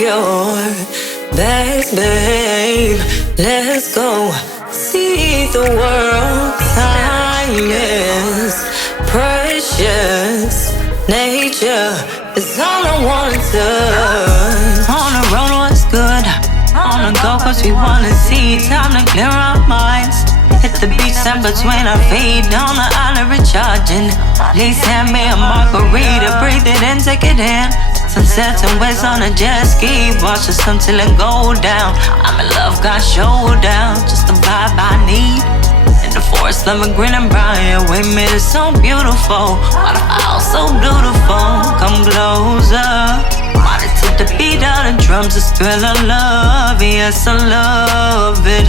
your bags, babe. Let's go see the world. Time is precious. Nature is all I wanna touch. On the road was good. On the go cause we wanna see. Time to clear our minds. Hit the beach and between our feet. On the island recharging. Please hand me a margarita. Breathe it in, take it in. Sunsets and waves on a jet ski. Watch the sun till it go down. I'm in love, got showdown. Just the vibe I need. In the forest, lemon green and Bryant. We made it so beautiful. Waterfall so beautiful. Come closer. Wanted to the beat of the drums. This thrill of love. Yes, I love it.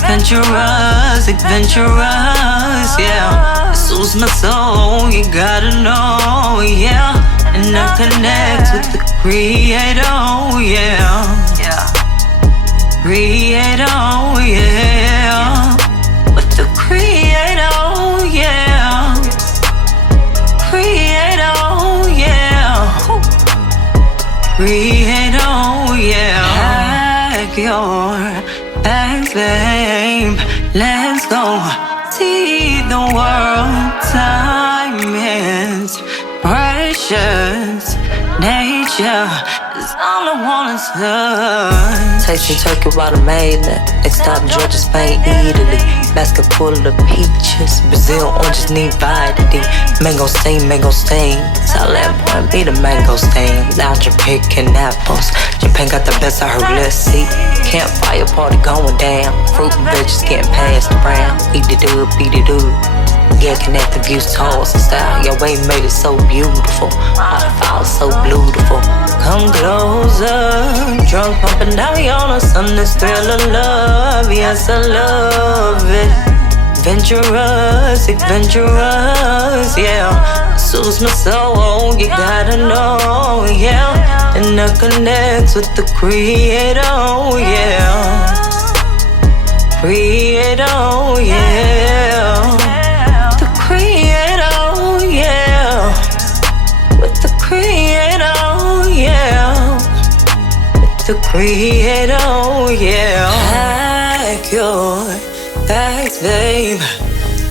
Adventurous, adventurous, yeah. It soothes my soul, you gotta know, yeah. And I connect with the Creator, yeah. Creator, yeah. With the Creator, yeah. Creator, yeah. Creator, yeah. Hack your bags, babe. Let's go see the world. Time is precious. Nature is all I wanna touch. Tasting turkey while I made it. Next stop, Georgia, Spain, Italy. Basket full of peaches. Brazil oranges need vitamin D. Mango stain. Thailand point be the mango stain. Lounging, picking apples. Japan got the best, I heard, let's see. Campfire party going down. Fruit and veggies getting passed around. Eat it up, beat it up. Yeah, connect the views, towards the style. Your way made it so beautiful. Waterfall so beautiful. Come closer. Drunk pumping down on us on this thrill of love. Yes, I love it. Adventurous, adventurous, yeah. Soothes my soul, you gotta know, yeah. And I connect with the Creator, yeah. Creator, yeah. The Creator, yeah. With the Creator, yeah. With the Creator, yeah. Pack your bags, babe.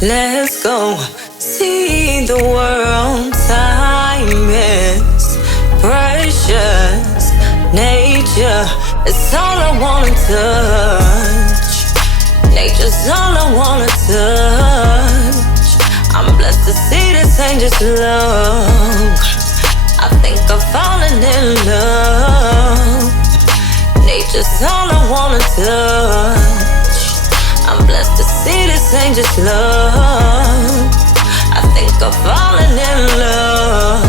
Let's go see the world. Time is precious. Nature is all I wanna touch. Nature's all I wanna touch. I'm blessed to see this ain't just love. I think I'm falling in love. Nature's all I wanna touch. I'm blessed to see this ain't just love. I think I'm falling in love.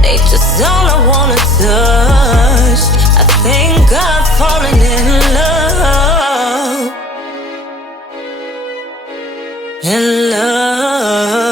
Nature's all I wanna touch. I think I'm falling in love. In love.